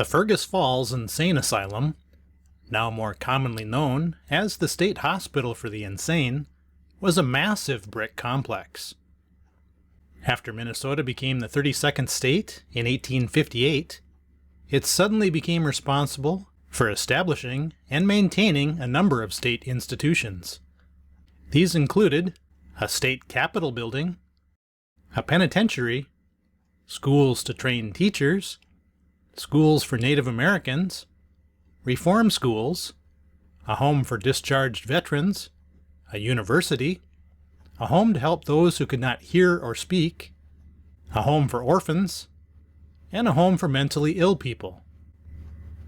The Fergus Falls Insane Asylum, now more commonly known as the State Hospital for the Insane, was a massive brick complex. After Minnesota became the 32nd state in 1858, it suddenly became responsible for establishing and maintaining a number of state institutions. These included a state capitol building, a penitentiary, schools to train teachers, schools for Native Americans, reform schools, a home for discharged veterans, a university, a home to help those who could not hear or speak, a home for orphans, and a home for mentally ill people.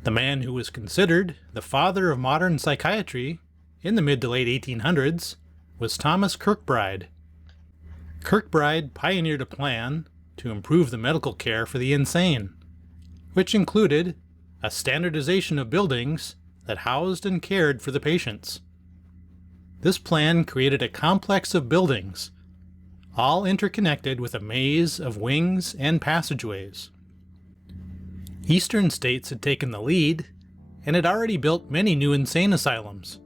The man who was considered the father of modern psychiatry in the mid to late 1800s was Thomas Kirkbride. Kirkbride pioneered a plan to improve the medical care for the insane, which included a standardization of buildings that housed and cared for the patients. This plan created a complex of buildings, all interconnected with a maze of wings and passageways. Eastern states had taken the lead and had already built many new insane asylums,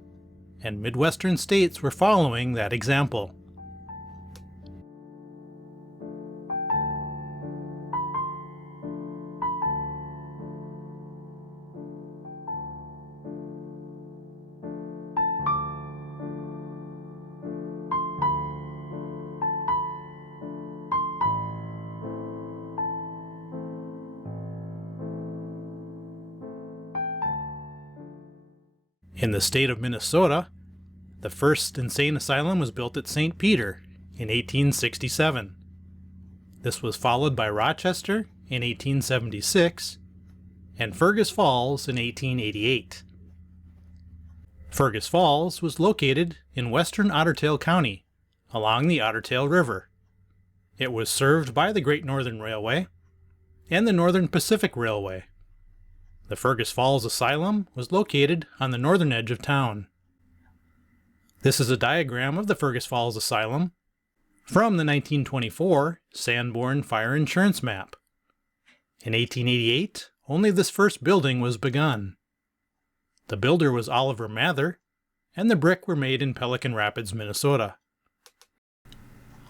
and Midwestern states were following that example. In the state of Minnesota, the first insane asylum was built at St. Peter in 1867. This was followed by Rochester in 1876 and Fergus Falls in 1888. Fergus Falls was located in western Otter Tail County along the Otter Tail River. It was served by the Great Northern Railway and the Northern Pacific Railway. The Fergus Falls Asylum was located on the northern edge of town. This is a diagram of the Fergus Falls Asylum from the 1924 Sanborn Fire Insurance Map. In 1888, only this first building was begun. The builder was Oliver Mather, and the brick were made in Pelican Rapids, Minnesota.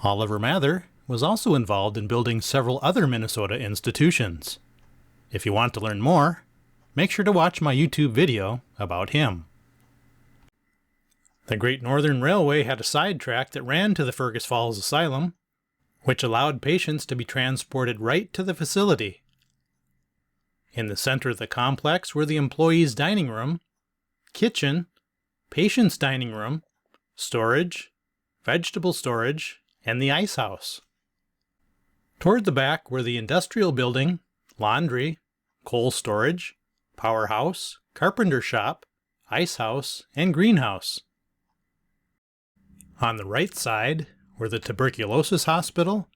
Oliver Mather was also involved in building several other Minnesota institutions. If you want to learn more, make sure to watch my YouTube video about him. The Great Northern Railway had a side track that ran to the Fergus Falls Asylum, which allowed patients to be transported right to the facility. In the center of the complex were the employees' dining room, kitchen, patients' dining room, storage, vegetable storage, and the ice house. Toward the back were the industrial building, laundry, coal storage, powerhouse, carpenter shop, ice house, and greenhouse. On the right side were the tuberculosis hospital,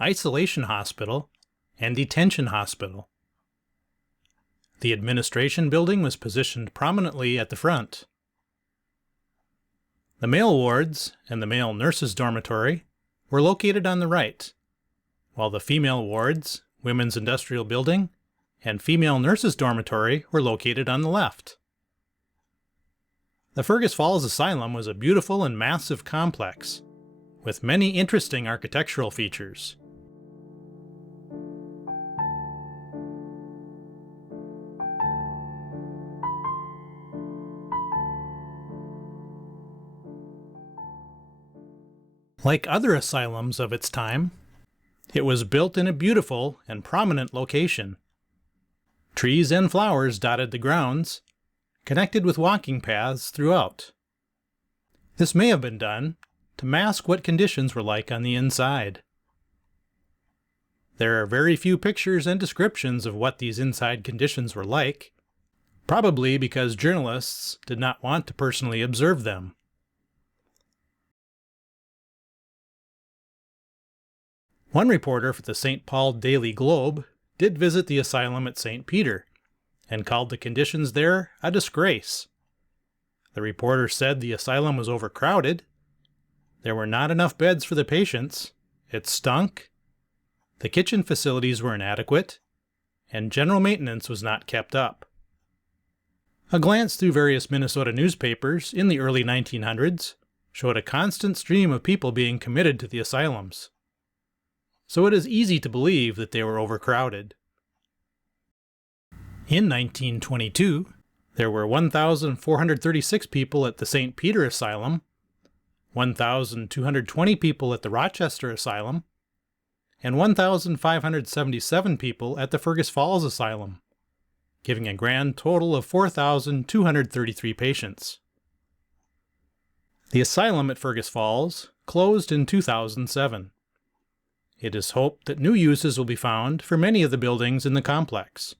isolation hospital, and detention hospital. The administration building was positioned prominently at the front. The male wards and the male nurses' dormitory were located on the right, while the female wards, women's industrial building, and female nurses' dormitory were located on the left. The Fergus Falls Asylum was a beautiful and massive complex, with many interesting architectural features. Like other asylums of its time, it was built in a beautiful and prominent location. Trees and flowers dotted the grounds, connected with walking paths throughout. This may have been done to mask what conditions were like on the inside. There are very few pictures and descriptions of what these inside conditions were like, probably because journalists did not want to personally observe them. One reporter for the St. Paul Daily Globe did visit the asylum at St. Peter, and called the conditions there a disgrace. The reporter said the asylum was overcrowded, there were not enough beds for the patients, it stunk, the kitchen facilities were inadequate, and general maintenance was not kept up. A glance through various Minnesota newspapers in the early 1900s showed a constant stream of people being committed to the asylums, so it is easy to believe that they were overcrowded. In 1922, there were 1,436 people at the St. Peter Asylum, 1,220 people at the Rochester Asylum, and 1,577 people at the Fergus Falls Asylum, giving a grand total of 4,233 patients. The asylum at Fergus Falls closed in 2007. It is hoped that new uses will be found for many of the buildings in the complex.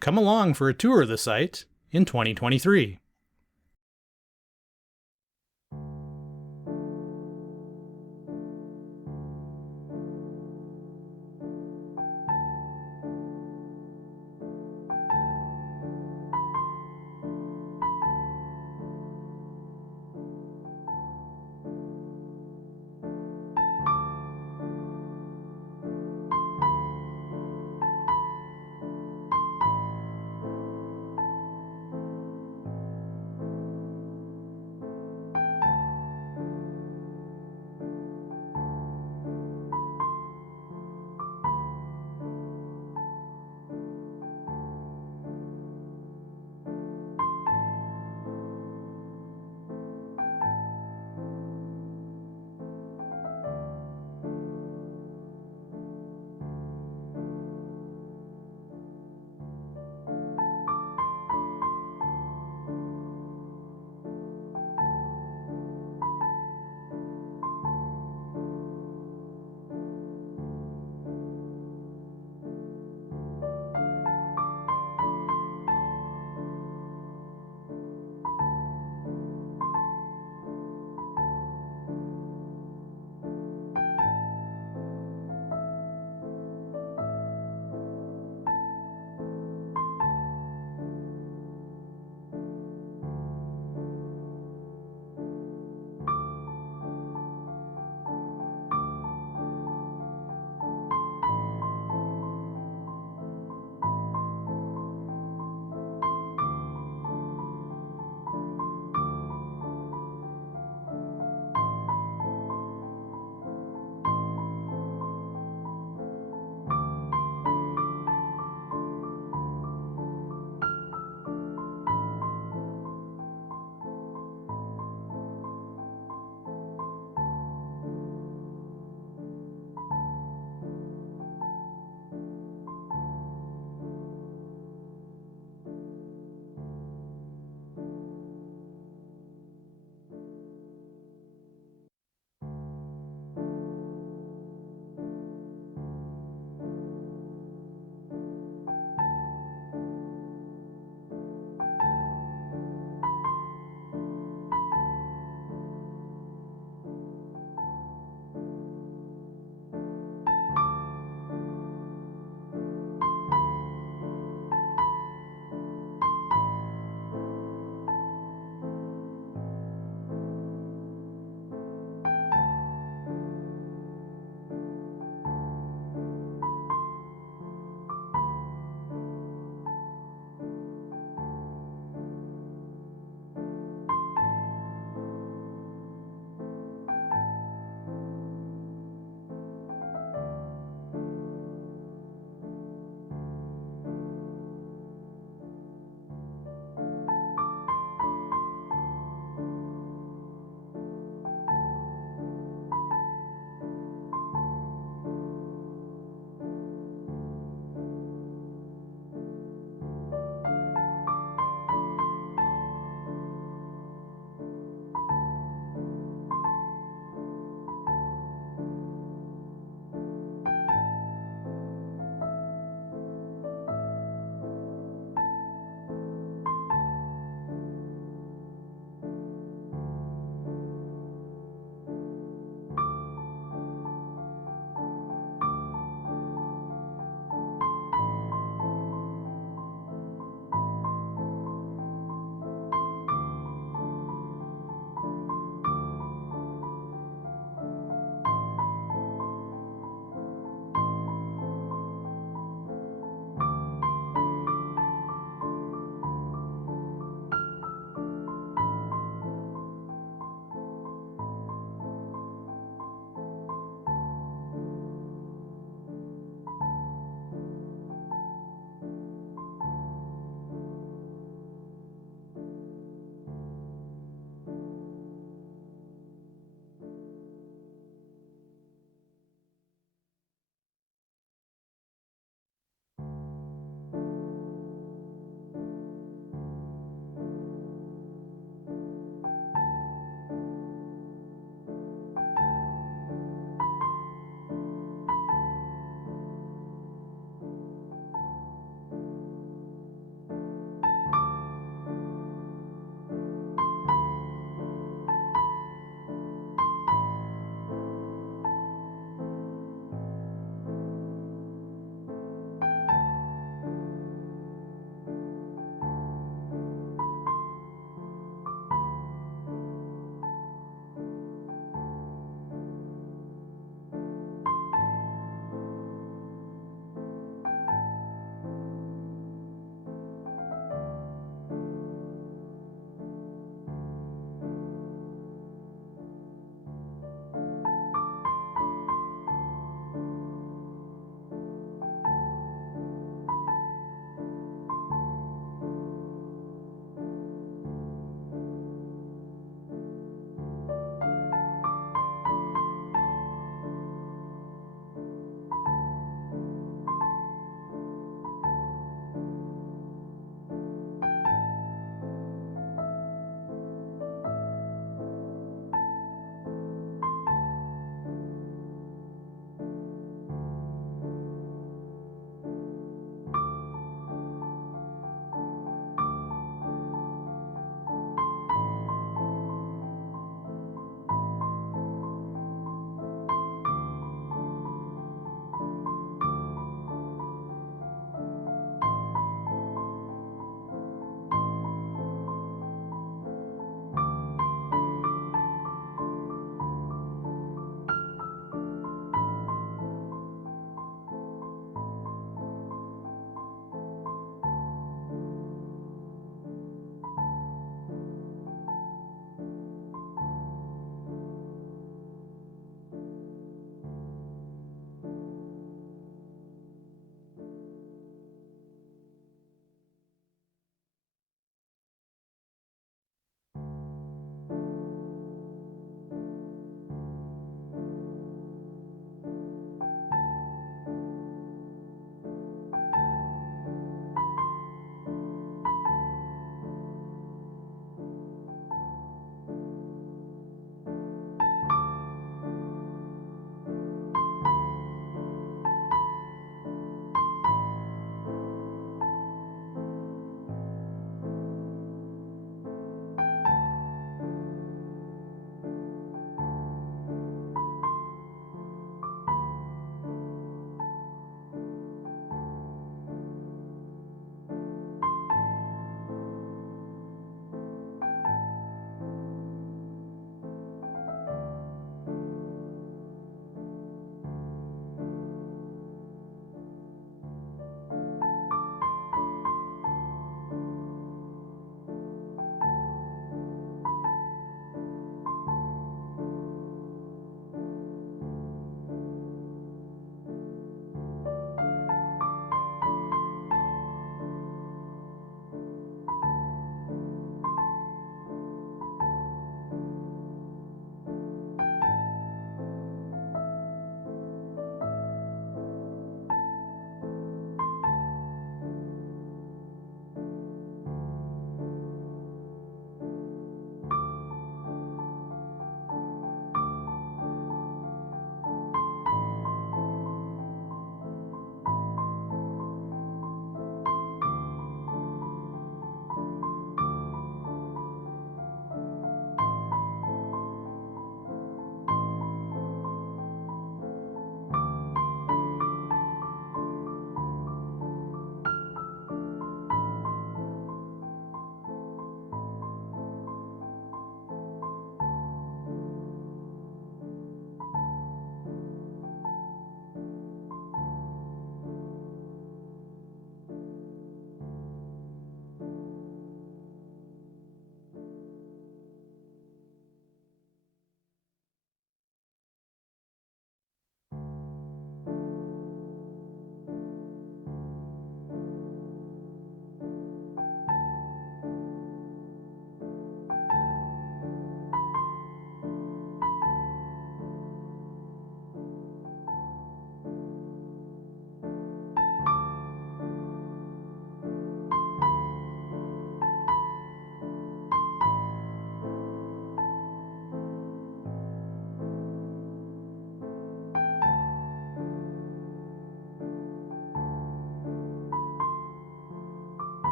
Come along for a tour of the site in 2023.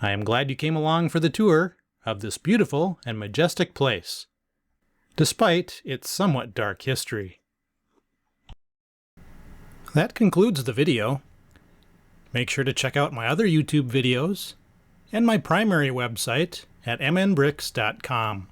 I am glad you came along for the tour of this beautiful and majestic place, despite its somewhat dark history. That concludes the video. Make sure to check out my other YouTube videos and my primary website at mnbricks.com.